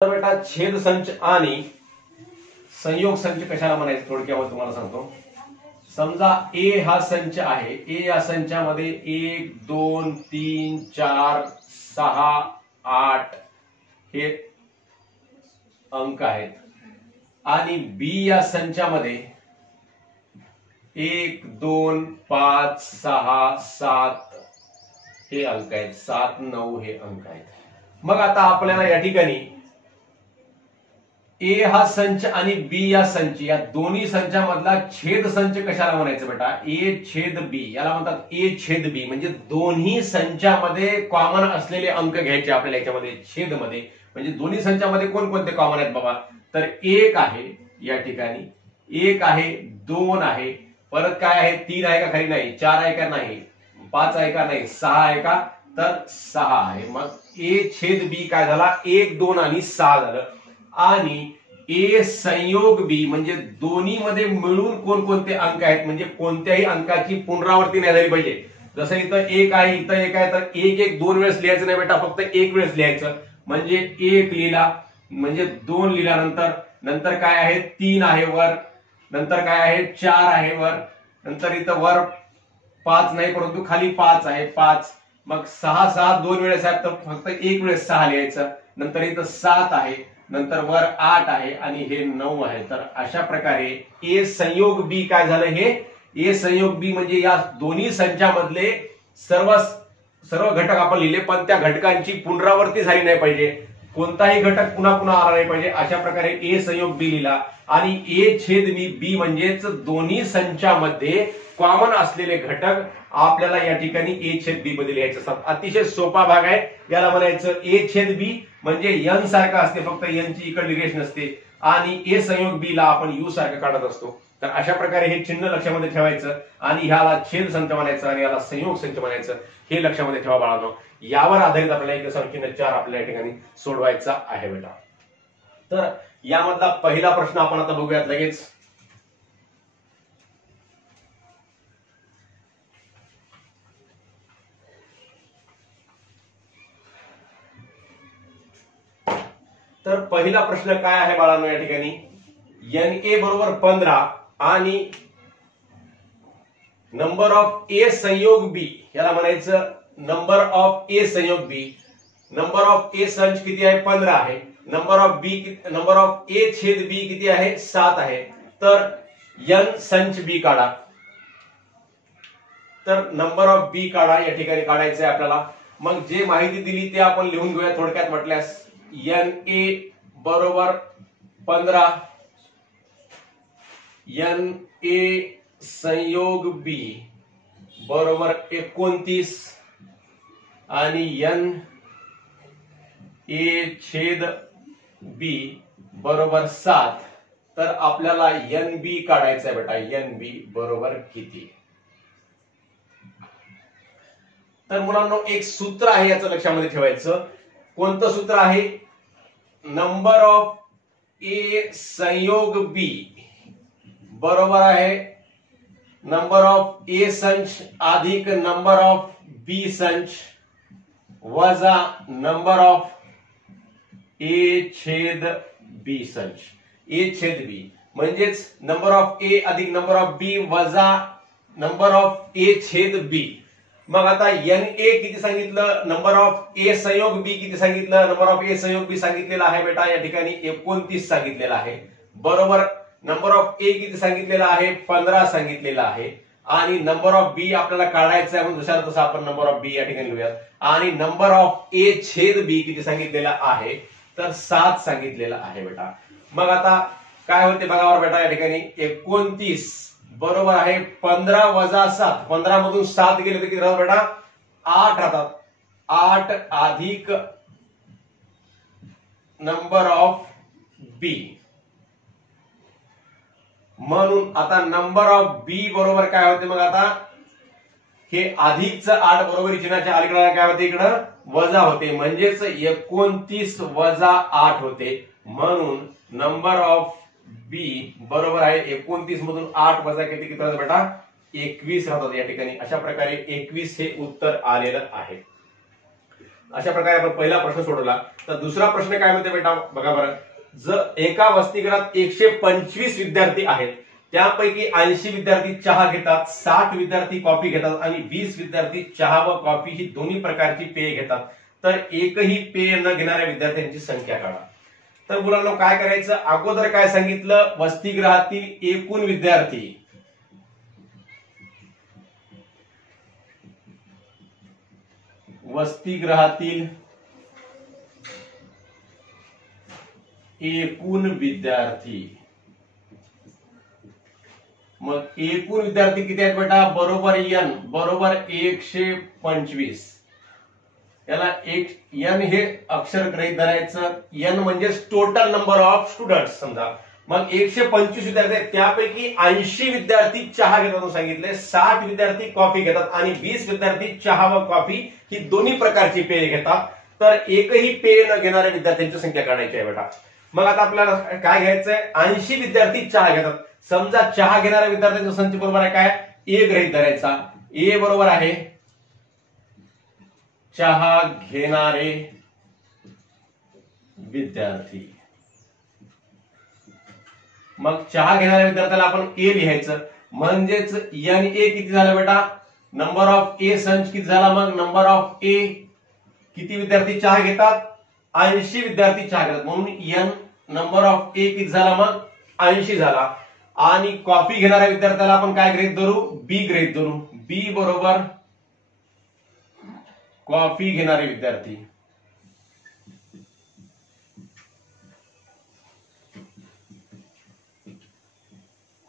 तर बेटा छेद संच आणि संयोग संच कशाला म्हणायचं थोडक्यात तुम्हाला सांगतो। समजा ए हा संच आहे, ए या संचामध्ये 1 2 3 4 6 8 हे अंक आहेत आणि बी या संचामध्ये 1 2 5 6 7 हे अंक आहेत, 7 9 हे अंक आहेत। मग आता आपल्याला या ठिकाणी ए हा संच आणि बी या संच या दोन्ही संचामधला छेद संच कशाला म्हणायचं बेटा? ए छेद बी, याला म्हणतात ए छेद बी। म्हणजे दोन्ही संचामध्ये कॉमन असलेले अंक घ्यायचे आपल्याला याच्यामध्ये छेद मध्ये। म्हणजे दोन्ही संचामध्ये कोणकोणते कॉमन आहेत बाबा? तर 1 आहे या ठिकाणी, 1 आहे, 2 आहे, परत काय आहे, 3 आहे का खाली नाही, 4 आहे का नाही, 5 आहे का नाही, 6 आहे का, तर 6 आहे। मग ए छेद बी काय झाला, 1 2 आणि 6 झालं। आणि ए संयोग बी म्हणजे दोन्ही मध्ये मिळून कोणकोणते अंक आहेत, म्हणजे कोणत्याही अंकाची पुनरावृत्ती नाही झाली पाहिजे। जसं इथं 1 आहे, इथं 1 आहे, तर 1 1 2 वेळेस लिहायचं नाही बेटा, फक्त 1 वेळेस लिहायचं। म्हणजे 1 लिहिला, म्हणजे 2 लिहिल्यानंतर नंतर काय आहे, 3 आहे वर, नंतर काय आहे, 4 आहे वर, नंतर इथं वर 5 नाही परंतु खाली 5 आहे, 5। मग 6 6 2 वेळेस आहे, तर फक्त 1 वेळेस 6 लिहायचं। नंतर इथं 7 आहे, नंतर वर 8 आहे आणि हे 9 आहे। तर अशा प्रकारे ए संयोग बी काय झालं, हे ए संयोग बी म्हणजे या दोन्ही संचामधले सर्व घटक आपण लिहिले, पण त्या घटकांची पुनरावृत्ती झाली नाही पाहिजे, कोणताही घटक पुन्हा पुन्हा आला नाही पाहिजे। अशा प्रकारे ए संयोग बी लिहिला। आणि ए छेद बी म्हणजेच दोन्ही संचामध्ये कॉमन असलेले घटक आपल्याला या ठिकाणी ए छेद बी मध्ये लिहायचे असतात। अतिशय सोपा भाग आहे, याला म्हणायचं ए छेद बी। म्हणजे एन सारखा असते, फक्त एन ची इकडली रेष नसते, आणि ए संयोग बी ला आपण यू सारखं काढत असतो। तर अशा प्रकारे हे चिन्ह लक्षामध्ये ठेवायचं आणि ह्याला छेद संच म्हणायचं आणि याला संयोग संच म्हणायचं, हे लक्षामध्ये ठेवा बाळांनो। यावर आधारित आपल्याला एक संख्येने 4 आपल्या या ठिकाणी सोडवायचा आहे बेटा। तर यामधला पहिला प्रश्न आपण आता बघूयात लगेच। तर पहिला प्रश्न काय आहे बाळांनो या ठिकाणी, एन ए बरोबर 15 आणि नंबर ऑफ ए संयोग बी, याला म्हणायचं नंबर ऑफ ए संयोग बी। नंबर ऑफ ए संच किती आहे, 15 आहे। नंबर ऑफ ए छेद बी किती आहे, 7 आहे। तर एन संच बी काढा। तर नंबर ऑफ बी काढा, या ठिकाणी काढायचं आहे आपल्याला। मग जे माहिती दिली ते आपण लिहून घेऊया थोडक्यात म्हटल्यास। एन ए बरोबर 15, एन ए संयोग बी बरोबर 29 आणि एन ए छेद बी बरोबर 7। तर आपल्याला एन बी काढायचं आहे बेटा, एन बी बरोबर किती? तर मुलांनो एक सूत्र आहे, याचं लक्षामध्ये ठेवायचं। कोणतं सूत्र आहे? नंबर ऑफ ए संयोग बी बरोबर आहे नंबर ऑफ ए संच अधिक नंबर ऑफ बी संच वजा नंबर ऑफ ए छेद बी संच। ए छेद बी म्हणजेच नंबर ऑफ ए अधिक नंबर ऑफ बी वजा नंबर ऑफ ए छेद बी। मग आता एन ए किती सांगितलं, नंबर ऑफ ए संयोग बी किती सांगितलं, नंबर ऑफ ए संयोग बी सांगितलेला आहे बेटा या ठिकाणी 29 सांगितलेला आहे, बरोबर। नंबर ऑफ ए किती सांगितलेला आहे, 15 सांगितलेला आहे। आणि नंबर ऑफ बी आपल्याला काढायचं आहे, म्हणून दुसऱ्या तसं आपण नंबर ऑफ बी या ठिकाणी लिहूयात। आणि नंबर ऑफ ए छेद बी किती सांगितलेला आहे, तर 7 सांगितलेला आहे बेटा। मग आता काय होते बघा बेटा या ठिकाणी 29 बरोबर आहे 15 वजा 7, 15 मधून 7 गेले तर किती राहतात बेटा, 8 राहतात। 8 अधिक नंबर ऑफ बी, म्हणून आता नंबर ऑफ बी बरोबर काय होते, मग आता हे अधिकचं 8 बरोबर चिन्हाच्या अलीकडे काय होते, इकडं वजा होते, म्हणजेच 29 वजा 8 होते। म्हणून नंबर ऑफ बी बरोबर आहे 29 मधून 8 वजा किती राहतात बेटा, 21 राहतात या ठिकाणी। अशा प्रकारे 21 हे उत्तर आलेलं आहे। अशा प्रकारे आपण पहिला प्रश्न सोडवला. तर दुसरा प्रश्न काय म्हणते बेटा बघा बरं. जर एका वसतिगृहात 125 विद्यार्थी आहेत, त्यापैकी 80 विद्यार्थी चहा घेतात, 60 विद्यार्थी कॉफी घेतात आणि 20 विद्यार्थी चहा व कॉफी ही दोन्ही प्रकारची पेय घेतात, तर एकही पेय न घेणाऱ्या विद्यार्थ्यांची संख्या काढा. तर मुलांना काय करायचं, अगोदर काय सांगितलं, वसतिगृहातील एकूण विद्यार्थी वसतिगृहातील एकूण विद्यार्थी. मग एकूण विद्यार्थी किती आहेत बेटा, बरोबर एन बरोबर 125. याला एक एन हे अक्षर गृहीत धरायचं. एन म्हणजे टोटल नंबर ऑफ स्टुडंट्स समजा. मग 125 विद्यार्थी आहेत, त्यापैकी 80 विद्यार्थी चहा घेतात सांगितले, 60 विद्यार्थी कॉफी घेतात आणि 20 विद्यार्थी चहा व कॉफी ही दोन्ही प्रकारची पेय घेतात, तर एकही पेय न घेणाऱ्या विद्यार्थ्यांची संख्या काढायची आहे बेटा. मग आता आपल्याला काय घ्यायचंय, 80 विद्यार्थी चहा घेतात. समजा चहा घेणाऱ्या विद्यार्थ्यांचा संच बरोबर आहे काय, ए गृहीत धरायचा. ए बरोबर आहे चहा घेणारे विद्यार्थी. मग चहा घेणाऱ्या विद्यार्थ्याला आपण ए लिहायचं. म्हणजेच एन ए किती झालं बेटा, नंबर ऑफ ए संच किती झाला, मग नंबर ऑफ ए किती विद्यार्थी चहा घेतात, 80 विद्यार्थी चहा घेतात, म्हणून एन नंबर ऑफ ए किती झाला, मग 80 झाला. आणि कॉफी घेणाऱ्या विद्यार्थ्याला आपण काय गृहीत धरू, बी गृहीत धरू. बी बरोबर कॉफी घेणारे विद्यार्थी.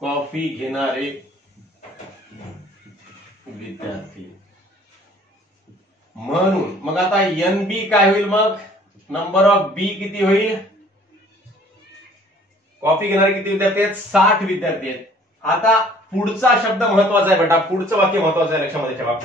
कॉफी घेणारे विद्यार्थी म्हणून मग आता एन बी काय होईल, मग नंबर ऑफ बी किती होईल, कॉफी घेणारे किती विद्यार्थी आहेत, 60 विद्यार्थी आहेत. आता पुढचा शब्द महत्वाचा आहे बेटा, पुढचं वाक्य महत्वाचं आहे, लक्षामध्ये ठेवा.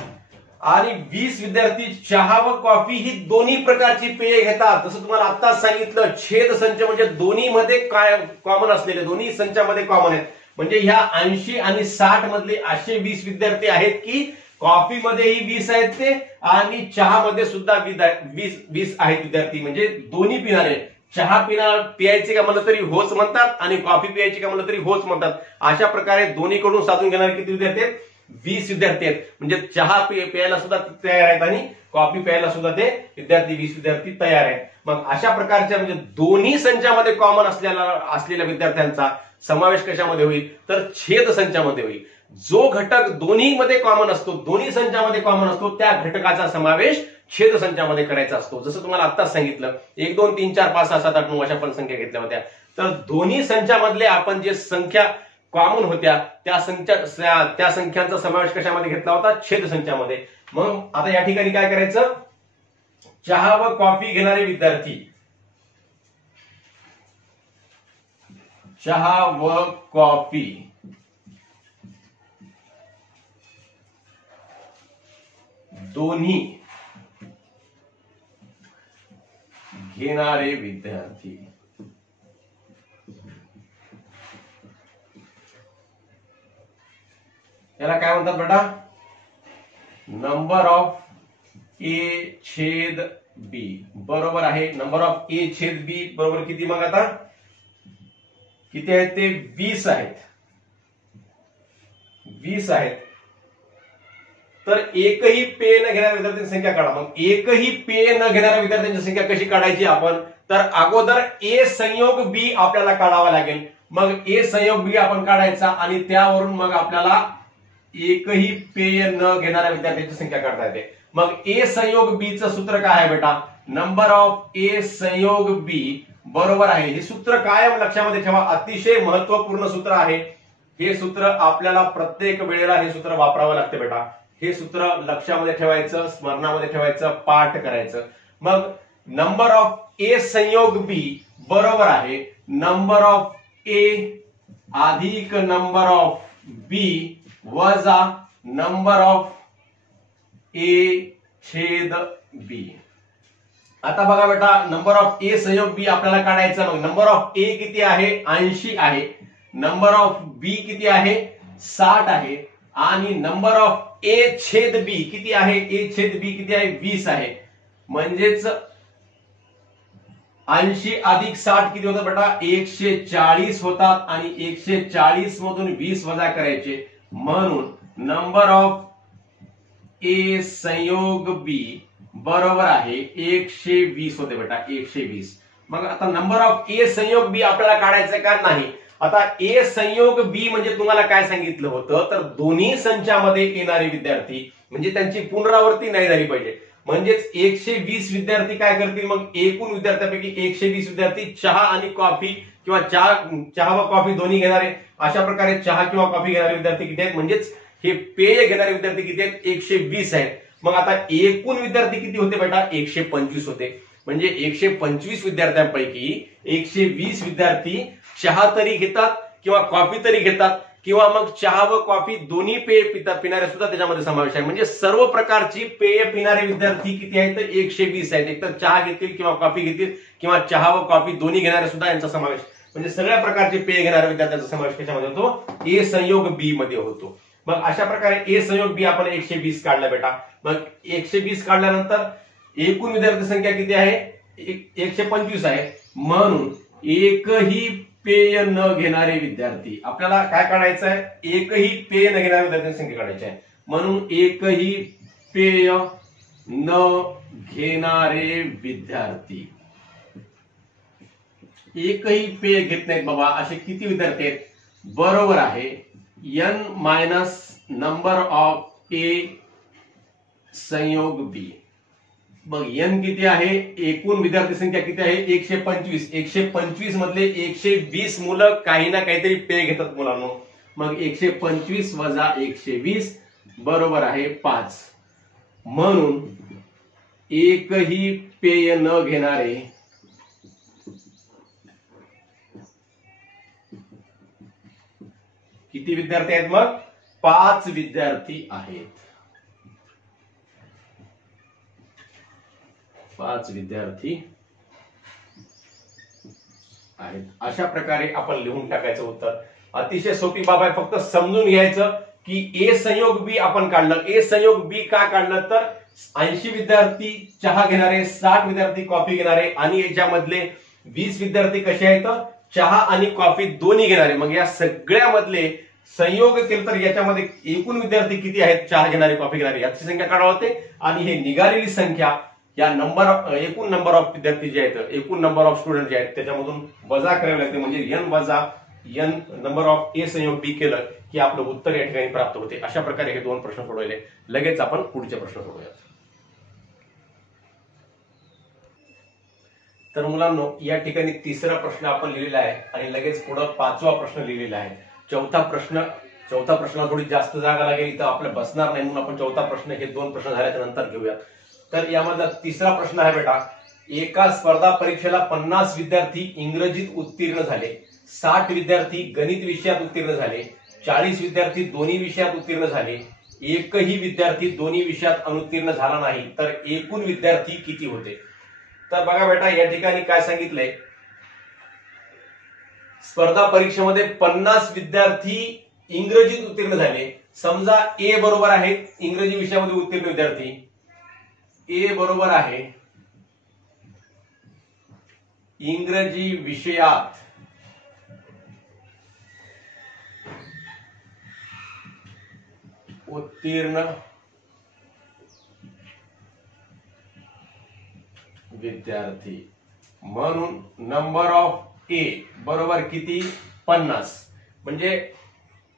आणि 20 विद्यार्थी चहा व कॉफी ही दोन्ही प्रकारची पेय घेतात. जसं तुम्हाला आत्ताच सांगितलं, छेद संच म्हणजे दोन्ही मध्ये काय कॉमन असलेले, दोन्ही संचामध्ये कॉमन आहेत. म्हणजे ह्या 80 आणि 60 मधले असे 20 विद्यार्थी आहेत की कॉफी मध्येही 20 आहेत ते आणि चहामध्ये सुद्धा 20 आहेत विद्यार्थी. म्हणजे दोन्ही पिणारे, चहा प्यायचे का म्हणलं तरी होच म्हणतात आणि कॉफी प्यायची का म्हणलं तरी होच म्हणतात. अशा प्रकारे दोन्हीकडून साधून घेणारे किती विद्यार्थी आहेत, 20 विद्यार्थी आहेत. म्हणजे चहा प्यायला सुद्धा तयार आहेत आणि कॉफी प्यायला सुद्धा ते विद्यार्थी 20 विद्यार्थी तयार आहेत. मग अशा प्रकारच्या म्हणजे दोन्ही संचामध्ये कॉमन असलेल्या विद्यार्थ्यांचा समावेश कशामध्ये होईल, तर छेद संचामध्ये होईल. जो घटक दोन्ही मध्ये कॉमन असतो, दोन्ही संचामध्ये कॉमन असतो, त्या घटकाचा समावेश छेद संचामध्ये करायचा असतो. जसं तुम्हाला आत्ताच सांगितलं, 1 2 3 4 5 6 7 8 9 अशा पण संख्या घेतल्या होत्या. तर दोन्ही संचामधले आपण जे संख्या कॉमन होत्या त्या संख्यांचा समावेश कशामध्ये घेतला होता, छेद संचामध्ये. मग आता या ठिकाणी काय करायचं, चहा व कॉफी घेणारे विद्यार्थी, चहा व कॉफी दोन्ही घेणारे विद्यार्थी. याला काय म्हणतात बेटा, नंबर ऑफ ए छेद बी. बरोबर आहे, नंबर ऑफ ए छेद बी बरोबर किती, मग आता किती आहेत ते, 20 आहेत. 20 आहेत. तर एकही पेय न घेणाऱ्या विद्यार्थ्यांची संख्या काढा. मग एकही पेय न घेणाऱ्या विद्यार्थ्यांची संख्या कशी काढायची आपण, तर अगोदर ए संयोग बी आपल्याला काढावा लागेल. मग ए संयोग बी आपण काढायचा आणि त्यावरून मग आपल्याला एकही पेय न घेणाऱ्या विद्यार्थ्यांची संख्या काढता येते. मग ए संयोग बी चं सूत्र काय आहे बेटा, नंबर ऑफ ए संयोग बी बरोबर आहे. हे सूत्र कायम लक्षामध्ये ठेवा, अतिशय महत्वपूर्ण सूत्र आहे. हे सूत्र आपल्याला प्रत्येक वेळेला हे सूत्र वापरावं लागते बेटा. हे सूत्र लक्षामध्ये ठेवायचं, स्मरणामध्ये ठेवायचं, पाठ करायचं. मग नंबर ऑफ ए संयोग बी बरोबर आहे नंबर ऑफ ए अधिक नंबर ऑफ बी वजा नंबर ऑफ ए छेद बी. आता बघा बेटा, नंबर ऑफ ए संयोग बी आपल्याला काढायचा. मग नंबर ऑफ ए किती आहे, 80 आहे. नंबर ऑफ बी किती आहे, 60 आहे. आणि नंबर ऑफ ए छेद बी किती आहे, ए छेद बी किती आहे, 20 आहे. म्हणजेच 80 अधिक 60 किती होतात बेटा 140 होतात आणि 140 मधून 20 वजा करायचे म्हणून नंबर ऑफ ए संयोग बी बरोबर आहे 120 होते बेटा 120. मग आता नंबर ऑफ ए संयोग बी आपल्याला काढायचं का नाही. आता ए संयोग बी म्हणजे तुम्हाला काय सांगितलं होतं तर दोन्ही संचामध्ये येणारे विद्यार्थी म्हणजे त्यांची पुनरावृत्ती नाही झाली पाहिजे. म्हणजेच 120 विद्यार्थी काय करतील मग एकूण विद्यार्थ्यांपैकी 120 विद्यार्थी चहा आणि कॉफी किंवा चहा व कॉफी दोन्ही घेणारे अशा प्रकारे चहा किंवा कॉफी घेणारे विद्यार्थी किती आहेत म्हणजेच हे पेय घेणारे विद्यार्थी किती आहेत 120 आहेत. मग आता एकूण विद्यार्थी किती होते बेटा 125 होते. म्हणजे 125 विद्यार्थ्यांपैकी 120 विद्यार्थी चहा तरी घेतात किंवा कॉफी तरी घेतात किंवा मग चहा व कॉफी दोन्ही पेय पिणारे सुद्धा त्याच्यामध्ये समावेश आहे. म्हणजे सर्व प्रकारची पेय पिणारे विद्यार्थी किती आहेत तर 120 आहेत. एकतर चहा घेतील किंवा कॉफी घेतील किंवा चहा व कॉफी दोन्ही घेणारे सुद्धा यांचा समावेश म्हणजे सगळ्या प्रकारचे पेय घेणाऱ्या विद्यार्थ्यांचा समावेश कशामध्ये होतो ए संयोग बी मध्ये होतो. मग अशा प्रकारे ए संयोग बी आपण 120 काढला बेटा. मग 120 काढल्यानंतर एकूण विद्यार्थी संख्या किती आहे 125 आहे. म्हणून एकही पेय न घेणारे विद्यार्थी आपल्याला काय काढायचं आहे एकही पेय न घेणाऱ्या विद्यार्थ्यांची संख्या काढायची आहे. म्हणून एकही पेय न घेणारे विद्यार्थी एकही पेय घेत नाहीत बाबा असे किती विद्यार्थी आहेत बरोबर आहे n मायनस नंबर ऑफ ए संयोग बी. मग n किती आहे एकूण विद्यार्थी संख्या किती आहे 125. 125 मधले 120 मुलं काही ना काहीतरी पेय घेतात मुलांनो. मग 125 वजा 120 बरोबर आहे 5. म्हणून एकही पेय न घेणारे किती विद्यार्थी आहेत मग 5 विद्यार्थी आहेत. 5 विद्यार्थी आहेत. अशा प्रकारे आपण लिहून टाकायचं उत्तर. अतिशय सोपी बाब आहे. फक्त समजून घ्यायचं की ए संयोग बी आपण काढलं. ए संयोग बी का काढलं तर 80 विद्यार्थी चहा घेणारे 60 विद्यार्थी कॉफी घेणारे आणि याच्यामधले 20 विद्यार्थी कसे आहेत चहा आणि कॉफी दोन्ही घेणारे. मग या सगळ्यामधले संयोग केले तर याच्यामध्ये एकूण विद्यार्थी किती आहेत चहा घेणारे कॉफी घेणारे याची संख्या काढावी लागते आणि हे निघालेली संख्या या एकूण नंबर ऑफ विद्यार्थी जे आहेत एकूण नंबर ऑफ स्टुडंट जे आहेत त्याच्यामधून वजा करावे लागते. म्हणजे n वजा n नंबर ऑफ ए संयोग बी केलं की आपलं उत्तर या ठिकाणी प्राप्त होते. अशा प्रकारे हे 2 प्रश्न सोडवले. लगेच आपण पुढचे प्रश्न सोडवूयात. तर मुलांनो या ठिकाणी तिसरा प्रश्न आपण लिहिलेला आहे आणि लगेच पुढे 5वा प्रश्न लिहिलेला आहे. चौथा प्रश्न थोडी जास्त जागा लागेल इथं आपल्या बसणार नाही म्हणून आपण चौथा प्रश्न हे 2 प्रश्न झाल्याच्या नंतर घेऊयात. तर यामधला तिसरा प्रश्न आहे बेटा एका स्पर्धा परीक्षेला 50 विद्यार्थी इंग्रजीत उत्तीर्ण झाले 60 विद्यार्थी गणित विषयात उत्तीर्ण झाले 40 विद्यार्थी दोन्ही विषयात उत्तीर्ण झाले एकही विद्यार्थी दोन्ही विषयात अनुत्तीर्ण झाला नाही तर एकूण विद्यार्थी किती होते. तर बघा बेटा या ठिकाणी काय सांगितलंय स्पर्धा परीक्षेमध्ये 50 विद्यार्थी इंग्रजीत उत्तीर्ण झाले. समजा ए बरोबर आहे इंग्रजी विषयामध्ये उत्तीर्ण विद्यार्थी ए बरोबर आहे इंग्रजी विषयात उत्तीर्ण विद्यार्थी म्हणून नंबर ऑफ ए बरोबर किती 50. म्हणजे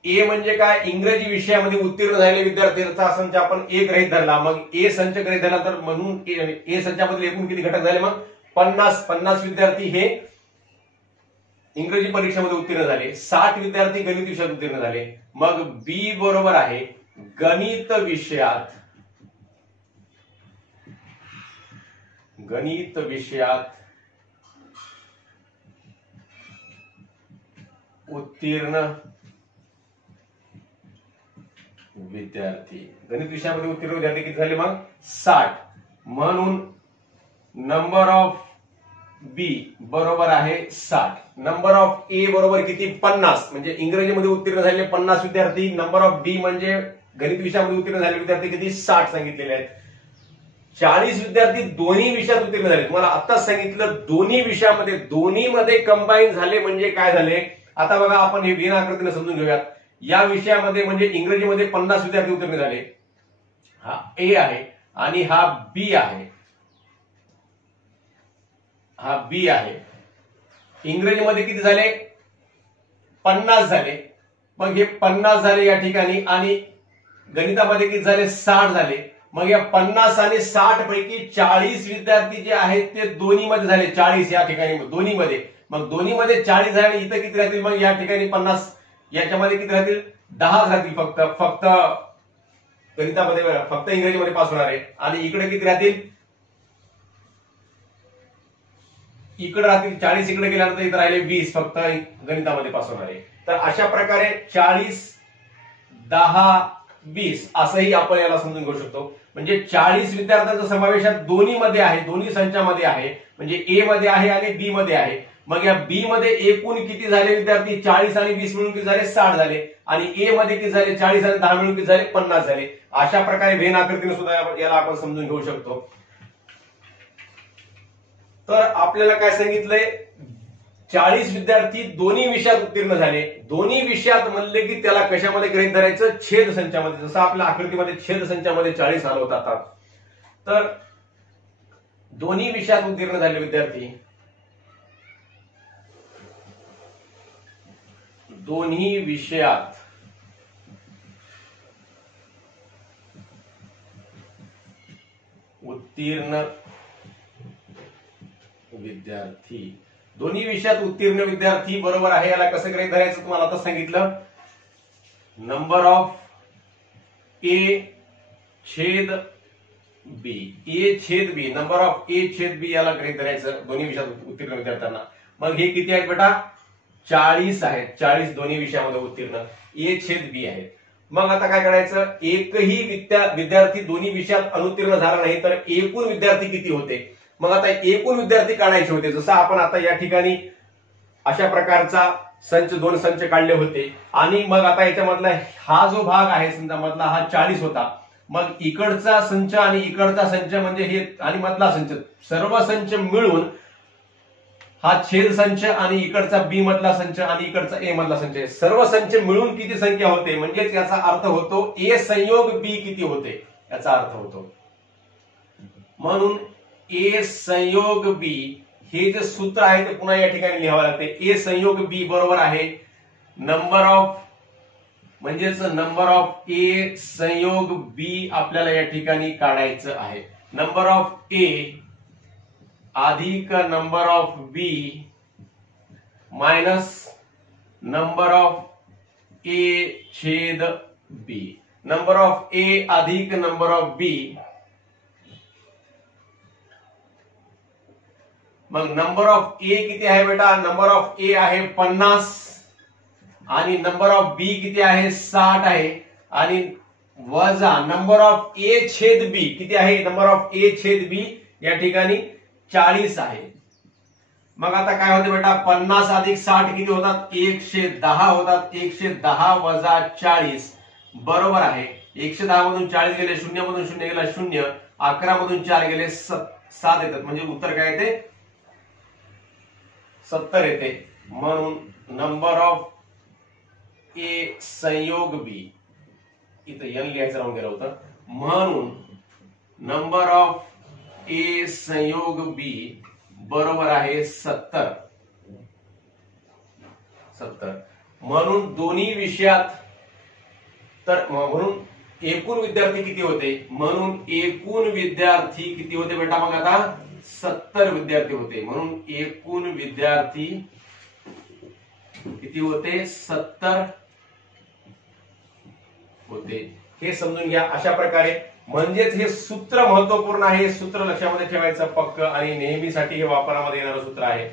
ए म्हणजे काय इंग्रजी विषयामध्ये उत्तीर्ण झालेले विद्यार्थ्यांचा संच आपण ए गृहीत धरला. मग ए संच गृहीत धरला तर म्हणून ए संचामध्ये एकूण किती घटक झाले मग 50 विद्यार्थी हे इंग्रजी परीक्षेमध्ये उत्तीर्ण झाले 60 विद्यार्थी गणित विषयात उत्तीर्ण झाले. मग बी बरोबर आहे गणित विषयात उत्तीर्ण विद्यार्थी. गणित विषयामध्ये उत्तीर्ण विद्यार्थी किती झाले मग 60. म्हणून नंबर ऑफ बी बरोबर आहे 60. नंबर ऑफ ए बरोबर किती 50 म्हणजे इंग्रजीमध्ये उत्तीर्ण झालेले 50 विद्यार्थी. नंबर ऑफ बी म्हणजे गणित विषयामध्ये उत्तीर्ण झालेले विद्यार्थी किती 60 सांगितलेले आहेत. 40 विद्यार्थी दोन्ही विषयात उत्तीर्ण झाले. तुम्हाला आत्ताच सांगितलं दोन्ही विषयामध्ये, दोन्हीमध्ये कंबाईन झाले म्हणजे काय झाले. आता बघा आपण हे वेन आकृतीने समजून घेऊयात. या विषयामध्ये म्हणजे इंग्रजीमध्ये 50 विद्यार्थी उत्तीर्ण झाले. हा ए आहे आणि हा बी आहे, हा बी आहे. इंग्रजीमध्ये किती झाले? 50 झाले. मग हे 50 झाले या ठिकाणी आणि गणितामध्ये किती झाले? 60 झाले. मग या 50 आणि 60 पैकी 40 विद्यार्थी जे आहेत ते दोन्हीमध्ये झाले. 40 या ठिकाणी दोन्हीमध्ये. मग दोन्हीमध्ये 40 झाले आणि इथं किती राहतील? मग या ठिकाणी 50, याच्यामध्ये किती राहतील? 10 राहतील. फक्त गणितामध्ये, फक्त इंग्रजीमध्ये पास होणार आहे. आणि इकडे किती राहतील? इकडे राहतील 40, इकडे गेल्यानंतर इथे राहिले 20, फक्त गणितामध्ये पास होणार आहे. तर अशा प्रकारे 40, 10, 20 असंही आपण याला समजून घेऊ शकतो. म्हणजे 40 विद्यार्थ्यांचा समावेश दोन्हीमध्ये आहे, दोन्ही संचामध्ये आहे. म्हणजे ए मध्ये आहे आणि बी मध्ये आहे. मग या बी मध्ये एकूण किती झाले विद्यार्थी? 40 आणि 20 मिळून किती झाले? 60 झाले. आणि ए मध्ये किती झाले? 40 आणि 10 मिळून किती झाले? 50 झाले. अशा प्रकारे वेन आकृतीने सुद्धा याला आपण समजून घेऊ शकतो. तर आपल्याला काय सांगितलंय? 40 विद्यार्थी दोन्ही विषयात उत्तीर्ण झाले. दोन्ही विषयात म्हणले की त्याला कशामध्ये गृहीत धरायचं? छेद संचामध्ये. जसं आपल्या आकृतीमध्ये छेद संचामध्ये 40 आलं होतं आता. तर दोन्ही विषयात उत्तीर्ण झाले विद्यार्थी, दोन्ही विषयात उत्तीर्ण विद्यार्थी, दोन्ही विषयात उत्तीर्ण विद्यार्थी बरोबर आहे. याला कसं गृहीत धरायचं तुम्हाला आता सांगितलं. नंबर ऑफ ए छेद बी, ए छेद बी, नंबर ऑफ ए छेद बी याला गृहीत धरायचं दोन्ही विषयात उत्तीर्ण विद्यार्थ्यांना. मग हे किती आहेत बेटा? 40 आहेत. 40 दोन्ही विषयामध्ये उत्तीर्ण ए छेद बी आहेत. मग आता काय करायचं? एकही विद्यार्थी दोन्ही विषयात अनुत्तीर्ण झाला नाही तर एकूण विद्यार्थी किती होते? मग आता एकूण विद्यार्थी काढायचे होते. जसं आपण आता या ठिकाणी अशा प्रकारचा संच, 2 संच काढले होते. आणि मग आता याच्यामधला हा जो भाग आहे समजा मधला हा 40 होता. मग इकडचा संच आणि इकडचा संच म्हणजे हे आणि मधला संच, सर्व संच मिळून हा छेद संच आणि इकडचा बी मधला संच आणि इकडचा ए मधला संच, सर्व संच मिळून किती संख्या होते? म्हणजेच याचा अर्थ होतो ए संयोग बी किती होते याचा अर्थ होतो. म्हणून ए संयोग बी हे जे सूत्र आहे ते पुन्हा या ठिकाणी लिहावं लागते. ए संयोग बी बरोबर आहे नंबर ऑफ, म्हणजेच नंबर ऑफ ए संयोग बी आपल्याला या ठिकाणी काढायचं आहे. नंबर ऑफ ए अधिक number of B minus number of A छेद बी. नंबर ऑफ ए अधिक नंबर ऑफ बी. मग नंबर ऑफ ए किती आहे बेटा? नंबर ऑफ ए आहे 50 आणि नंबर ऑफ बी किती आहे? 60 आहे. आणि वजा नंबर ऑफ ए छेद बी किती आहे? नंबर ऑफ ए छेद बी या ठिकाणी 40 आहे. मग आता काय होते बेटा? 50 अधिक 60 किती होतात? 110 होतात. 110 वजा 40 बरोबर आहे. 110 मधून 40 गेले, 0 मधून 0 गेला 0, 11 मधून 4 गेले 7 येतात. म्हणजे उत्तर काय येते? 70 येते. म्हणून नंबर ऑफ ए संयोग बी, इथं एन लिहायचं राहून गेलं होतं. म्हणून नंबर ऑफ ए संयोग बी बरोबर आहे 70. म्हणून दोन्ही विषयात, तर म्हणून एकूण विद्यार्थी किती होते? म्हणून एकूण विद्यार्थी किती होते बेटा? मग आता 70 विद्यार्थी होते. म्हणून एकूण विद्यार्थी किती होते? 70 होते. हे समजून घ्या अशा प्रकारे. म्हणजेच हे सूत्र महत्वपूर्ण आहे. हे सूत्र लक्षामध्ये ठेवायचं पक्क आणि नेहमीसाठी हे वापरामध्ये येणारं सूत्र आहे.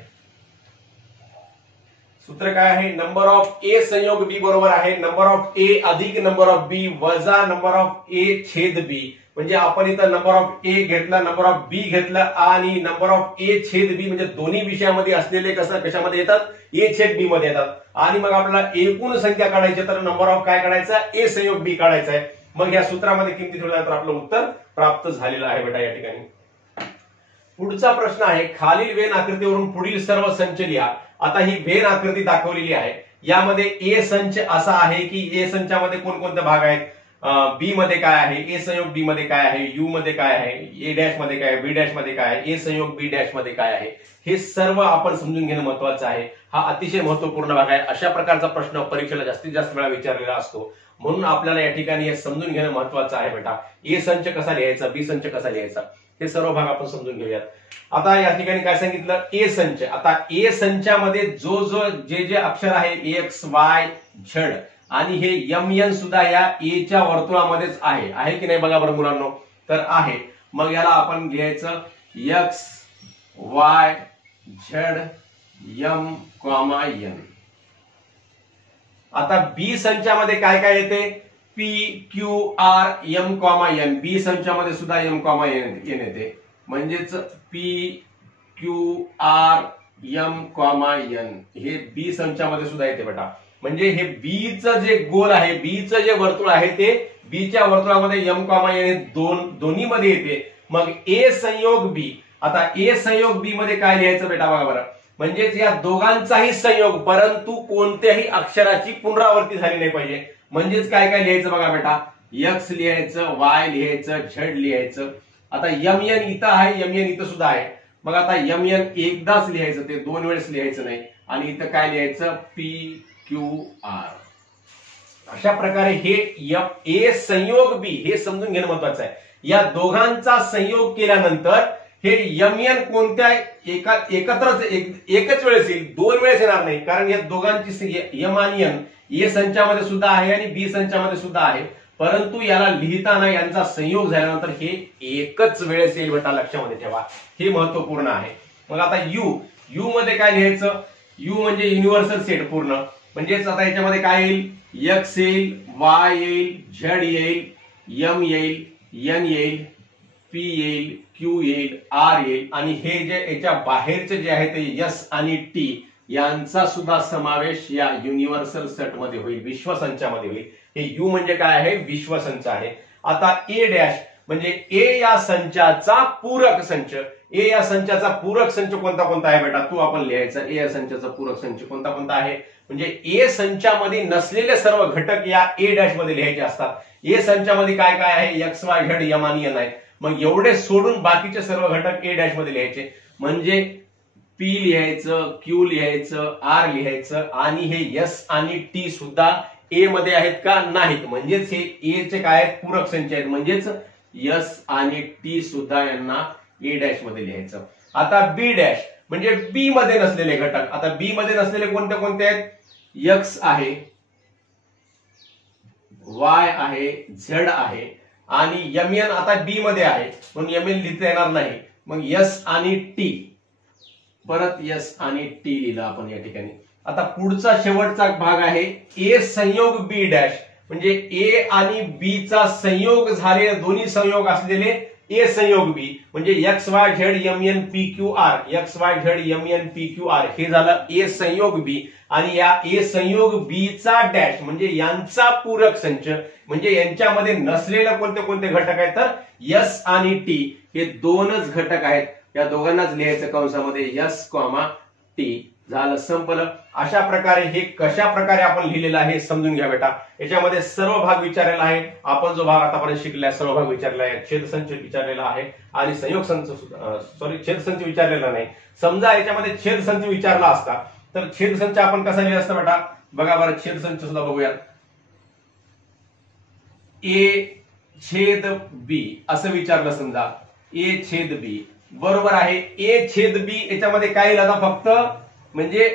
सूत्र काय आहे? नंबर ऑफ ए संयोग बी बरोबर आहे नंबर ऑफ ए अधिक नंबर ऑफ बी वजा नंबर ऑफ ए छेद बी. म्हणजे आपण इथं नंबर ऑफ ए घेतला, नंबर ऑफ बी घेतला आणि नंबर ऑफ ए छेद बी म्हणजे दोन्ही विषयामध्ये असलेले कशामध्ये येतात? ए छेद बी मध्ये येतात. आणि मग आपल्याला एकूण संख्या काढायची तर नंबर ऑफ काय काढायचा? ए संयोग बी काढायचा आहे. मग या सूत्रामध्ये किमती ठेवल्यानंतर आपलं उत्तर प्राप्त झालेलं आहे बेटा या ठिकाणी. पुढचा प्रश्न आहे, खालील वेन आकृतीवरून पुढील सर्व संच लिहा. आता ही वेन आकृती दाखवलेली आहे. यामध्ये ए संच असा आहे की ए संचामध्ये कोणकोणते भाग आहेत, बी मध्ये काय आहे, ए संयोग बी मध्ये काय आहे, यू मध्ये काय आहे, ए डॅश मध्ये काय आहे, बी डॅश मध्ये काय आहे, ए संयोग बी डॅश मध्ये काय आहे, हे सर्व आपण समजून घेणं महत्वाचं आहे. हा अतिशय महत्वपूर्ण भाग आहे. अशा प्रकारचा प्रश्न परीक्षेला जास्तीत जास्त वेळा विचारलेला असतो, म्हणून आपल्याला या ठिकाणी हे समजून घेणं महत्वाचं आहे बेटा. ए संच कसा लिहायचा, बी संच कसा लिहायचा, हे सर्व भाग आपण समजून घेऊयात. आता या ठिकाणी काय सांगितलं, ए संच. आता ए संचामध्ये जे अक्षर आहे एक्स वाय झेड आणि हे एम एन सुद्धा या ए च्या वर्तुळामध्येच आहे की नाही बघा बरं मुलांनो, तर आहे. मग याला आपण लिहायचं X Y Z M comma N. आता बी संचामध्ये काय काय येते, P Q R M comma N. B संचामध्ये सुद्धा एम कॉमा एन येते, म्हणजेच P Q R M comma N हे बी संचामध्ये सुद्धा येते बेटा. म्हणजे हे बीचं जे गोल आहे, बीचं जे वर्तुळ आहे ते बीच्या वर्तुळामध्ये एम कॉमा एन दोन्ही मध्ये येते. मग ए संयोग बी. आता ए संयोग बी मध्ये काय लिहायचं बेटा बघा बरं, म्हणजेच या दोघांचाही संयोग, परंतु कोणत्याही अक्षराची पुनरावृत्ती झाली नाही पाहिजे. म्हणजेच काय काय लिहायचं बघा बेटा, एक्स लिहायचं, वाय लिहायचं, झेड लिहायचं. आता एम एन इथं आहे, एम एन इथं सुद्धा आहे. मग आता एम एन एकदाच लिहायचं, ते दोन वेळेस लिहायचं नाही. आणि इथं काय लिहायचं, पी क्यू आर. अशा प्रकारे हे ए संयोग बी हे समजून घेणं महत्वाचं आहे. या दोघांचा संयोग केल्यानंतर हे एम एन कोणत्या एकत्रच एकच वेळेस येईल, दोन वेळेस येणार नाही. कारण या दोघांची एम आणि एन ए संचामध्ये सुद्धा आहे आणि बी संचामध्ये सुद्धा आहे, परंतु याला लिहिताना यांचा संयोग झाल्यानंतर हे एकच वेळेस येईल बेटा, लक्षामध्ये ठेवा, हे महत्वपूर्ण आहे. मग आता यू मध्ये काय लिहायचं, यू म्हणजे युनिव्हर्सल सेट पूर्ण. म्हणजेच आता याच्यामध्ये काय येईल, एक्स येईल, वाय येईल, झेड येईल, एम येईल, एन येईल, पी येईल, क्यू येईल, आर येईल आणि हे जे याच्या बाहेरचे जे आहे ते एस आणि टी यांचा सुद्धा समावेश या युनिव्हर्सल सेट मध्ये होईल, विश्वसंचामध्ये होईल. हे यू म्हणजे काय आहे, विश्वसंच आहे. आता ए डॅश म्हणजे ए या संचाचा पूरक संच. ए या संचाचा पूरक संच कोणता कोणता आहे बेटा, तू आपण लिहायचा. ए या संचाचा पूरक संच कोणता कोणता आहे, म्हणजे ए संचामध्ये नसलेले सर्व घटक या ए डॅश मध्ये लिहायचे असतात. ए संचामध्ये काय काय आहे, एक्स वाय झेड एम आणि एन आहे. मग एवढे सोडून बाकीचे सर्व घटक ए डॅश मध्ये लिहायचे. म्हणजे पी लिहायचं, क्यू लिहायचं, आर लिहायचं आणि हे एस आणि टी सुद्धा ए मध्ये आहेत का, नाहीत. म्हणजेच हे ए चे काय आहेत, पूरक संच आहेत. म्हणजेच एस आणि टी सुद्धा यांना ए डॅश मध्ये लिहायचं. आता बी डॅश म्हणजे बी मध्ये नसलेले घटक. आता बी मध्ये नसलेले कोणते कोणते आहेत, एक्स आहे, वाय आहे, झेड आहे आणि एम एन आता बी मध्ये आहे म्हणून एम एन लिहिता येणार नाही. मग एस आणि टी, परत एस आणि टी लिहिलं आपण या ठिकाणी. आता पुढचा शेवटचा भाग आहे ए संयोग बी डॅश. म्हणजे ए आणि बी चा संयोग झालेले दोन्ही संयोग असलेले ए संयोग बी. म्हणजे X Y Z M N P Q R, X Y Z M N P Q R हे झालं ए संयोग बी. आणि या ए संयोग बी चा डॅश म्हणजे यांचा पूरक संच. म्हणजे यांच्यामध्ये नसलेले कोणते कोणते घटक आहेत, तर एस आणि टी हे दोनच घटक आहेत. या दोघांनाच लिहायचं कंसामध्ये एस कॉमा टी. झालं, संपलं. अशा प्रकारे हे कशा प्रकारे आपण लिहिलेलं आहे समजून घ्या बेटा. याच्यामध्ये सर्व भाग विचारलेला आहे. आपण जो भाग आतापर्यंत शिकला सर्व भाग विचारलेला आहे. छेदसंच विचारलेला आहे आणि संयोग संच छेदसंच विचारलेला नाही. समजा याच्यामध्ये छेदसंच विचारला असता तर छेदसंच आपण कसा लिहिला असता बेटा, बघा बरं. छेदसंच सुद्धा बघूयात. ए छेद बी असं विचारलं समजा, ए छेद बी बरोबर आहे. ए छेद बी याच्यामध्ये काय येईल आता, फक्त म्हणजे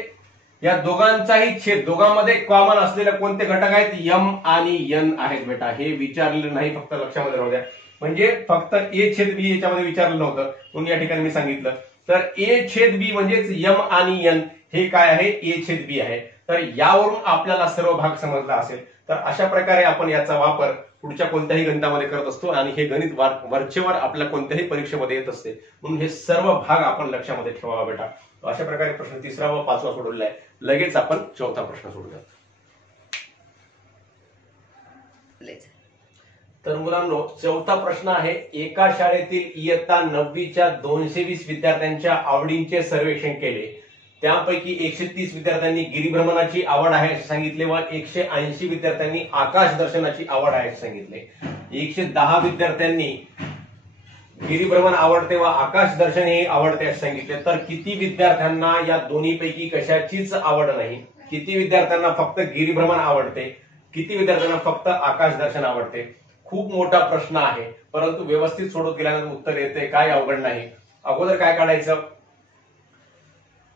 या दोघांचाही छेद, दोघांमध्ये कॉमन असलेले कोणते घटक आहेत, एम आणि एन आहेत बेटा. हे विचारलेलं नाही, फक्त लक्षामध्ये राहू द्या. म्हणजे फक्त ए छेद बी याच्यामध्ये विचारलं नव्हतं म्हणून या ठिकाणी मी सांगितलं. तर ए छेद बी म्हणजेच एम आणि एन हे काय आहे, ए छेद बी आहे. तर यावरून आपल्याला सर्व भाग समजला असेल. तर अशा प्रकारे आपण याचा वापर पुढच्या कोणत्याही गणितामध्ये करत असतो आणि हे गणित वरचेवर आपल्या कोणत्याही परीक्षेमध्ये येत असते. म्हणून हे सर्व भाग आपण लक्षामध्ये ठेवावा बेटा. अशा प्रकारे प्रश्न 3रा व 5वा सोडवलेला आहे. लगेच आपण 4था प्रश्न सोडूया. तर मुलांनो, चौथा प्रश्न आहे, एका शाळेतील इयत्ता 9वीच्या 220 विद्यार्थ्यांच्या आवडींचे सर्वेक्षण केले. त्यापैकी 130 विद्यार्थ्यांनी गिरिभ्रमणाची आवड आहे असे सांगितले व 180 विद्यार्थ्यांनी आकाश दर्शनाची आवड आहे असे सांगितले. 110 विद्यार्थ्यांनी गिरिभ्रमण आवडते व आकाश दर्शन हे आवडते असे सांगितले. तर किती विद्यार्थ्यांना या दोन्हीपैकी कशाचीच आवड नाही? किती विद्यार्थ्यांना फक्त गिरिभ्रमण आवडते? किती विद्यार्थ्यांना फक्त आकाश दर्शन आवडते? खूप मोठा प्रश्न आहे, परंतु व्यवस्थित सोडत गेल्यानंतर उत्तर येते, काय अवघड नाही. अगोदर काय काढायचं?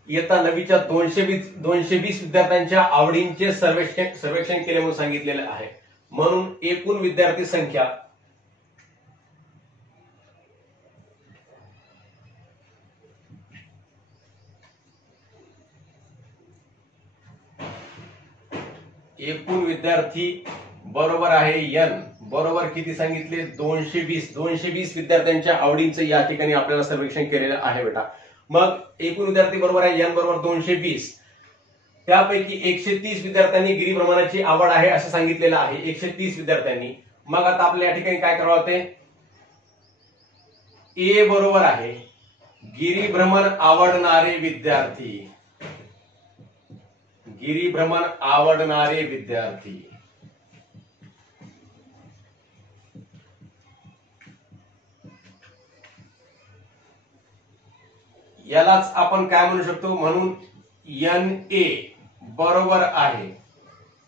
इयत्ता 9वीच्या 220 विद्यार्थ्यांच्या आवडींचे सर्वेक्षण केले म्हणून सांगितलेले आहे. म्हणून एकूण विद्यार्थी संख्या बरोबर आहे n. बरोबर किती सांगितले? 220 विद्यार्थ्यांच्या आवडींचं या ठिकाणी आपल्याला सर्वेक्षण केलेलं आहे बेटा. मग एकूण विद्यार्थी बरोबर आहे n बरोबर 220. त्यापैकी 130 विद्यार्थ्यांनी गिरिभ्रमणाची आवड आहे असं सांगितलेलं आहे. 130 विद्यार्थ्यांनी. मग आता आपल्या या ठिकाणी काय करावं होते? ए बरोबर आहे गिरिभ्रमण आवडणारे विद्यार्थी. गिरिभ्रमण आवडणारे विद्यार्थी. यालाच आपण काय म्हणू शकतो? म्हणून NA बरोबर आहे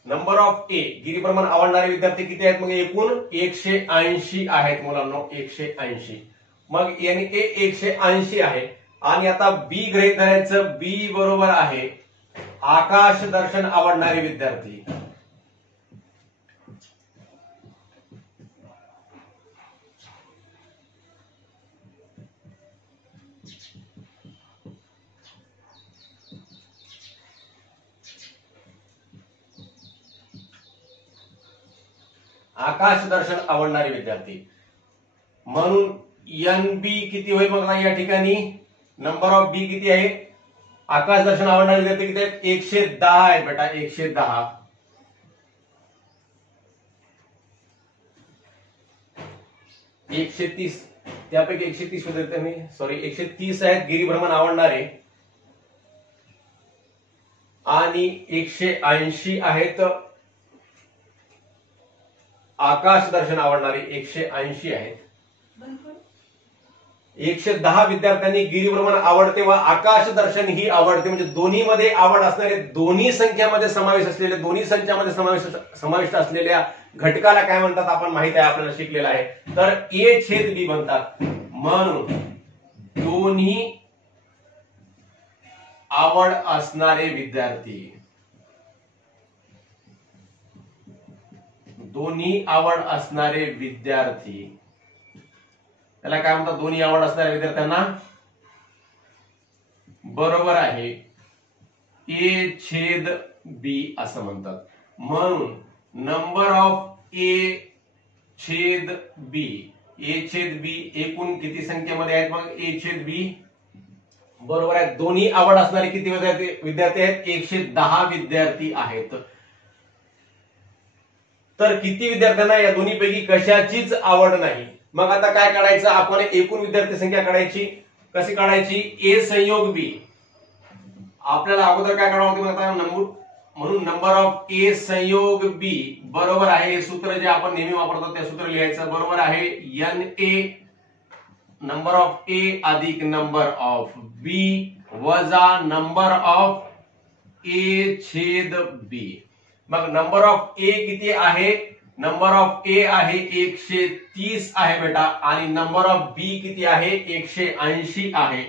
नंबर ऑफ ए. गिरिभ्रमण आवडणारे विद्यार्थी किती आहेत? मग एकूण 180 आहेत मुलांनो, 180. मग NA 180 आहे. आणि आता बी गृहीत धरायचं. बी बरोबर आहे आकाश दर्शन आवडणारे विद्यार्थी. आकाश दर्शन आवडणारे विद्यार्थी. म्हणून NB किती होईल? मग या ठिकाणी नंबर ऑफ बी किती आहे? आकाश दर्शन आवडणारे विद्यार्थी किती आहेत? 110 आहेत बेटा, 110. त्यापैकी 130 विद्यार्थ्यांनी 130 आहेत गिरिभ्रमण आवडणारे आणि 180 आहेत आकाश दर्शन आवडणारे. 180 आहेत. 110 विद्यार्थ्यांनी गिरिभ्रमण आवडते व आकाश दर्शन ही आवडते. म्हणजे दोन्ही मध्ये आवड असणारे, दोन्ही संख्यामध्ये समावेश असलेले, दोन्ही संख्यामध्ये समाविष्ट असलेल्या घटकाला काय म्हणतात? आपण माहित आहे, आपल्याला शिकलेलं आहे. तर A/B म्हणतात. म्हणून दोन्ही आवड असणारे विद्यार्थी. दोन्ही आवड असणारे विद्यार्थी त्याला काय म्हणतात? दोन्ही आवड असणाऱ्या विद्यार्थ्यांना बरोबर आहे A/B असं म्हणतात. म्हणून नंबर ऑफ A/B एकूण किती संख्येमध्ये आहेत? मग A/B बरोबर आहे. दोन्ही आवड असणारे किती विद्यार्थी आहेत? 110 विद्यार्थी आहेत. तर किती विद्यार्थ्यांना या दोन्हीपैकी कशाचीच आवड नाही? मग आता काय काढायचं? आपण एकूण विद्यार्थी संख्या काढायची. कशी काढायची? A संयोग B. आपल्याला अगोदर काय काढावं होतं? म्हणून नंबर ऑफ A संयोग B बरोबर आहे, हे सूत्र जे आपण नेहमी वापरतो ते सूत्र लिहायचं. बरोबर आहे NA नंबर ऑफ A अधिक नंबर ऑफ B वजा नंबर ऑफ A/B. मग नंबर ऑफ A किती आहे? नंबर ऑफ A आहे 130 आहे बेटा. आणि नंबर ऑफ B किती आहे? 180 आहे.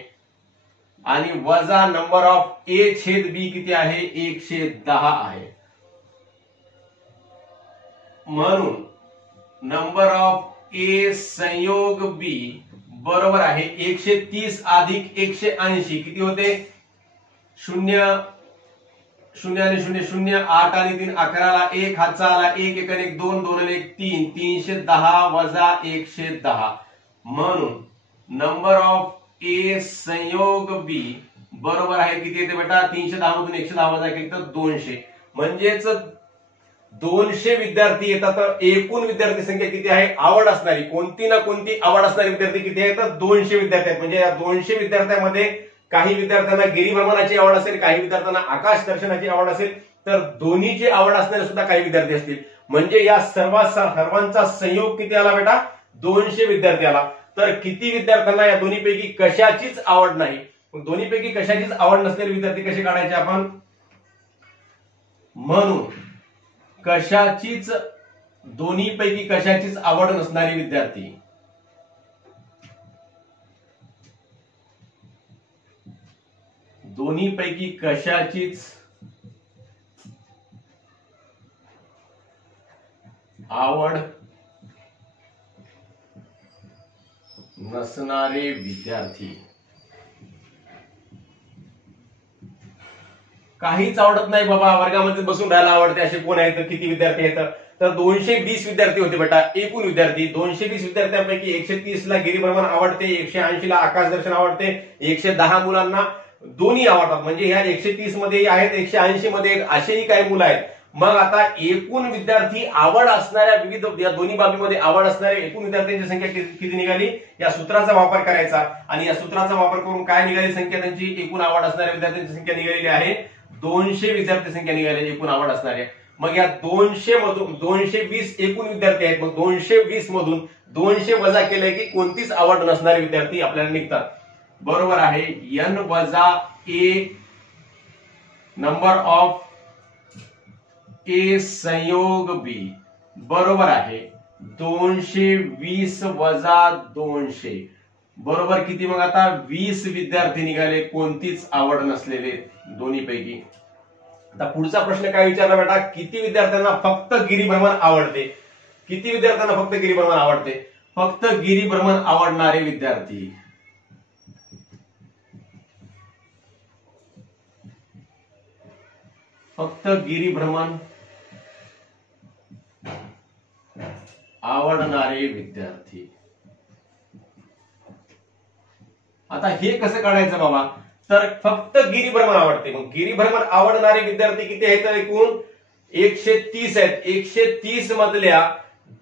आणि वजा नंबर ऑफ A/B किती आहे? 110 आहे. म्हणून नंबर ऑफ A संयोग B बरोबर आहे 130 अधिक 180 किती होते? 0 0 आणि 0 0 8 आणि 3 11ला 1 हातचा आला 1 1 1 2 2 1 3 310 वजा 110. म्हणून नंबर ऑफ A संयोग B बरोबर आहे किती येते बेटा? 310 मधून 110 वजा केली तर 200. म्हणजेच 200 विद्यार्थी येतात तर एकूण विद्यार्थी संख्या किती आहे? आवड असणारी कोणती ना कोणती आवड असणारे विद्यार्थी किती आहेत? तर 200 विद्यार्थी आहेत. म्हणजे या 200 विद्यार्थ्यांमध्ये काही विद्यार्थ्यांना गिरिभ्रमणाची आवड असेल, काही विद्यार्थ्यांना आकाश दर्शनाची आवड असेल, तर दोन्हीची आवड असणारे सुद्धा काही विद्यार्थी असतील. म्हणजे या सर्वांचा संयोग किती आला बेटा? 200 विद्यार्थी आला. तर किती विद्यार्थ्यांना या दोन्हीपैकी कशाचीच आवड नाही? दोन्हीपैकी कशाचीच आवड नसलेले विद्यार्थी कसे काढायचे आपण? म्हणून कशाचीच दोन्हीपैकी कशाचीच आवड नसणारी विद्यार्थी दोन्हीपैकी कशाचीच आवड नसणारे विद्यार्थी. काहीच आवडत नाही बाबा, वर्गामध्ये बसून राहायला आवडते असे कोण आहेत? तर किती विद्यार्थी आहेत? तर 220 विद्यार्थी होते बेटा एकूण विद्यार्थी. 220 विद्यार्थ्यांपैकी 130 ला गिरिभ्रमण आवडते, 180 ला आकाश दर्शन आवडते, 110 मुलांना दोन्ही आवडतात. म्हणजे ह्या 130 मध्ये आहेत, 180 मध्ये असेही काही मुलं आहेत. मग आता एकूण विद्यार्थी आवड असणाऱ्या विविध या दोन्ही बाबीमध्ये आवड असणाऱ्या एकूण विद्यार्थ्यांची संख्या किती निघाली? या सूत्राचा वापर करायचा आणि या सूत्राचा वापर करून काय निघाली संख्या? त्यांची एकूण आवड असणाऱ्या विद्यार्थ्यांची संख्या निघालेली आहे 200 विद्यार्थी संख्या निघाली एकूण आवड असणाऱ्या. मग या 200 मधून 220 एकूण विद्यार्थी आहेत. मग 220 मधून 200 वजा केले की कोणतीच आवड नसणारे विद्यार्थी आपल्याला निघतात. बरोबर आहे. n वजा a नंबर ऑफ ए संयोग बी बरोबर आहे 220 वजा 200 बरोबर किती? मग आता 20 विद्यार्थी निघाले कोणतीच आवड नसलेले दोन्हीपैकी. आता पुढचा प्रश्न काय विचारला बेटा? किती विद्यार्थ्यांना फक्त गिरिभ्रमण आवडते? किती विद्यार्थ्यांना फक्त गिरिभ्रमण आवडते? फक्त गिरिभ्रमण आवडणारे विद्यार्थी फक्त गिरिभ्रमण आवडणारे विद्यार्थी. आता हे कसं काढायचं बाबा? तर फक्त गिरिभ्रमण आवडते. मग गिरिभ्रमण आवडणारे विद्यार्थी किती आहेत? एकूण 130 आहेत. 130 मधल्या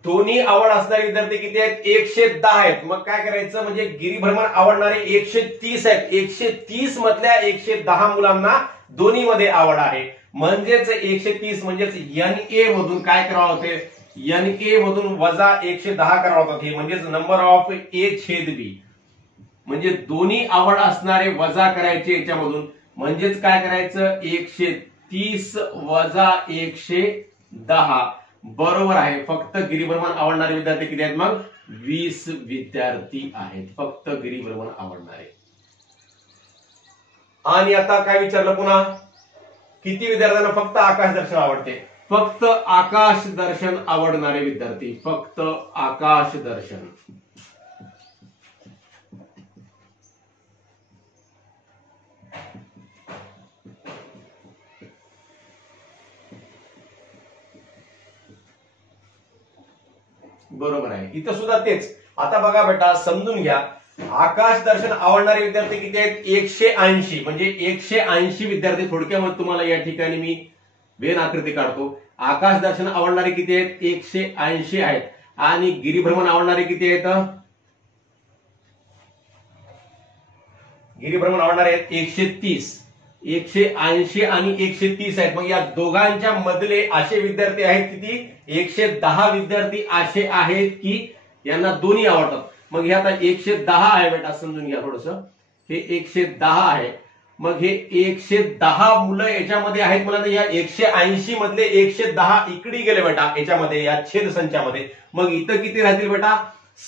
दोन्ही आवड असणारे विद्यार्थी किती आहेत? 110 आहेत. मग काय करायचं? म्हणजे गिरिभ्रमण आवडणारे 130 आहेत. 130 मधल्या 110 मुलांना दोन्ही मध्ये आवड आहे. म्हणजेच 130 म्हणजेच NA मधून काय करावं होते? NA मधून वजा 110 करावं होतं. हे म्हणजेच नंबर ऑफ A छेद B. म्हणजे दोन्ही आवड असणारे वजा करायचे याच्यामधून. म्हणजेच काय करायचं? 130 वजा 110 बरोबर आहे. फक्त गिरिभ्रमण आवडणारे विद्यार्थी किती आहेत? मग 20 विद्यार्थी आहेत फक्त गिरिभ्रमण आवडणारे. आणि आता काय विचारलं पुन्हा? किती विद्यार्थ्यांना फक्त आकाश दर्शन आवडते? फक्त आकाश दर्शन आवडणारे विद्यार्थी फक्त आकाश दर्शन. बरोबर आहे. इथं सुद्धा तेच. आता बघा बेटा समजून घ्या. आकाश दर्शन आवडणारे विद्यार्थी किती आहेत? 180. म्हणजे 180 विद्यार्थी. थोडक्यामध्ये तुम्हाला या ठिकाणी मी वेन आकृती काढतो. आकाश दर्शन आवडणारे किती आहेत? 180 आहेत. आणि गिरिभ्रमण आवडणारे किती आहेत? गिरिभ्रमण आवडणारे आहेत 130. 180 आणि 130 आहेत. मग या दोघांच्या मधले असे विद्यार्थी आहेत किती? 110 विद्यार्थी असे आहेत की यांना दोन्ही आवडतात. मग हे आता 110 आहे बेटा, समजून घ्या थोडस. हे 110 आहे. मग हे 110 मुलं याच्यामध्ये आहेत. मला या 180 मधले 110 इकडे गेले बेटा याच्यामध्ये या छेद संचामध्ये. मग इथं किती राहतील बेटा?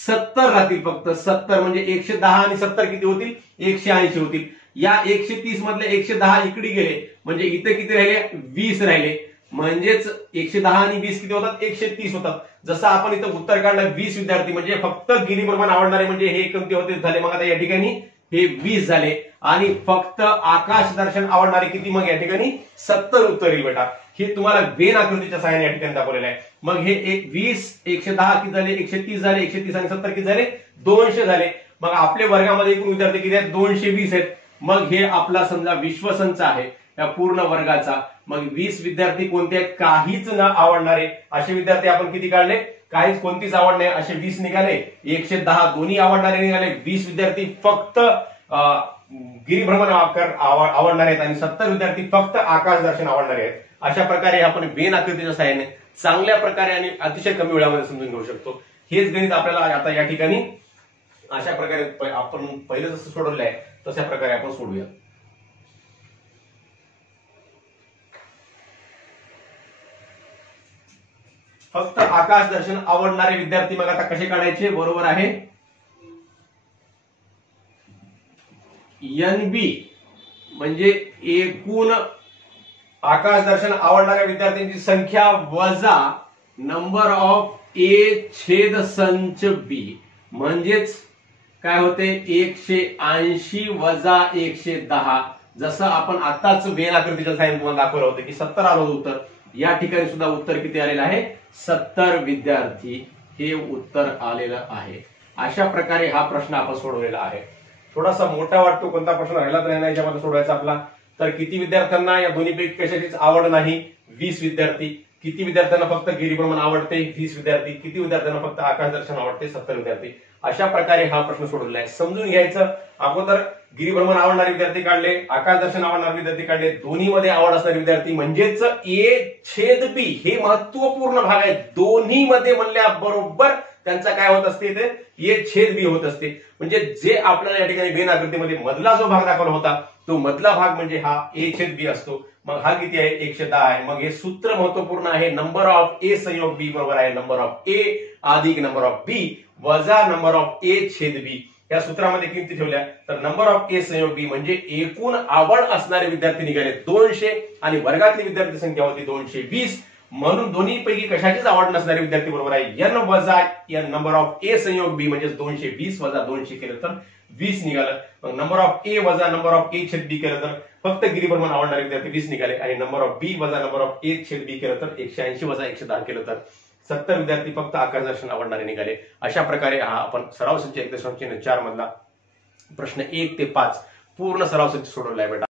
70 राहतील फक्त. 70 म्हणजे 110 आणि 70 किती होतील? 180 होतील. या 130 मधले 110 इकडे गेले म्हणजे इथे किती राहिले? 20 राहिले. म्हणजेच 110 आणि 20 किती होतात? 130 होतात. जसं आपण इथं उत्तर काढलं 20 विद्यार्थी म्हणजे फक्त गिरिभ्रमण आवडणारे म्हणजे हे कोणते होते झाले? मग आता या ठिकाणी हे 20 झाले. आणि फक्त आकाश दर्शन आवडणारे किती? मग या ठिकाणी 70 उत्तर येईल बेटा. हे तुम्हाला वेन आकृतीच्या सहाय्याने या ठिकाणी दाखवलेलं आहे. मग हे 20 110 किती झाले? 130 झाले. 130 आणि 70 किती झाले? 200 झाले. मग आपल्या वर्गामध्ये एकूण विद्यार्थी किती आहेत? 220 आहेत. मग हे आपला समजा विश्वसंच आहे. या पूर्ण वर्गाचा. मग 20 विद्यार्थी कोणते आहेत? काहीच न आवडणारे असे विद्यार्थी आपण किती काढले? काहीच कोणतीच आवड नाही असे 20 निघाले. 110 दोन्ही आवडणारे निघाले. 20 विद्यार्थी फक्त गिरिभ्रमण आवडणारे आहेत आणि 70 विद्यार्थी फक्त आकाश दर्शन आवडणारे आहेत. अशा प्रकारे आपण वेन आकृतीच्या सहाय्याने चांगल्या प्रकारे आणि अतिशय कमी वेळामध्ये समजून घेऊ शकतो. हेच गणित आपल्याला आता या ठिकाणी अशा प्रकारे आपण पहिलं जसं सोडवलं आहे तशा प्रकारे आपण सोडूया. फक्त आकाश दर्शन आवडणारे विद्यार्थी मग आता कसे काढायचे? बरोबर आहे, NB म्हणजे एकूण आकाश दर्शन आवडणाऱ्या विद्यार्थ्यांची संख्या वजा नंबर ऑफ A छेद संच B म्हणजेच काय होते? 180 वजा 110. जसं आपण आताच वेन आकृतीच्या साहाय्याने तुम्हाला दाखवलं होतं की 70 आलं होतं उत्तर. या ठिकाणी सुद्धा उत्तर किती आलेलं आहे? 70 विद्यार्थी हे उत्तर आलेलं आहे. अशा प्रकारे हा प्रश्न आपण सोडवलेला आहे. थोडासा मोठा वाटतो, कोणता प्रश्न राहिला तर नाही याच्यामध्ये सोडवायचा आपला. तर किती विद्यार्थ्यांना या दोन्हीपैकी कशाचीच आवड नाही? 20 विद्यार्थी. किती विद्यार्थ्यांना फक्त गिरिभ्रमण आवडते? 20 विद्यार्थी. किती विद्यार्थ्यांना फक्त आकाश दर्शन आवडते? 70 विद्यार्थी. अशा प्रकारे हा प्रश्न सोडवलेला आहे. समजून घ्यायचं, अगोदर गिरिभ्रमण आवडणारे विद्यार्थी काढले, आकाश दर्शन आवडणारे विद्यार्थी काढले, दोन्ही मध्ये आवड असणारे विद्यार्थी म्हणजेच A छेद B हे महत्वपूर्ण भाग आहे. दोन्ही मध्ये म्हणल्याबरोबर त्यांचा काय होत असते? ते A छेद B होत असते. म्हणजे जे आपल्याला या ठिकाणी वेन आकृतीमध्ये मधला जो भाग दाखवला होता तो मधला भाग म्हणजे हा A छेद B असतो. मग हा किती आहे? 110 आहे. मग हे सूत्र महत्वपूर्ण आहे. नंबर ऑफ A संयोग B बरोबर आहे नंबर ऑफ A अधिक नंबर ऑफ B वजा नंबर ऑफ A छेद B. या सूत्रामध्ये किमती ठेवल्या तर नंबर ऑफ A संयोग B म्हणजे एकूण आवड असणारे विद्यार्थी निघाले 200 आणि वर्गातली विद्यार्थी संख्या होती 220. म्हणून दोन्ही पैकी कशाचीच आवड नसणारे विद्यार्थी बरोबर आहे N वजा N नंबर ऑफ A संयोग B म्हणजे 220 वजा 200 केलं तर 20 निघालं. मग नंबर ऑफ A वजा नंबर ऑफ A छेद B केलं तर फक्त गिरिभ्रमण आवडणारे विद्यार्थी 20 निघाले आणि नंबर ऑफ B वजा नंबर ऑफ A छेद B केलं तर 180 वजा 110 केलं तर 70 विद्यार्थी फक्त आकाश दर्शन आवडणारे निघाले. अशा प्रकारे हा आपण सराव संच 1.4 मधला प्रश्न 1 ते 5 पूर्ण सराव संच सोडवलाय बेटा.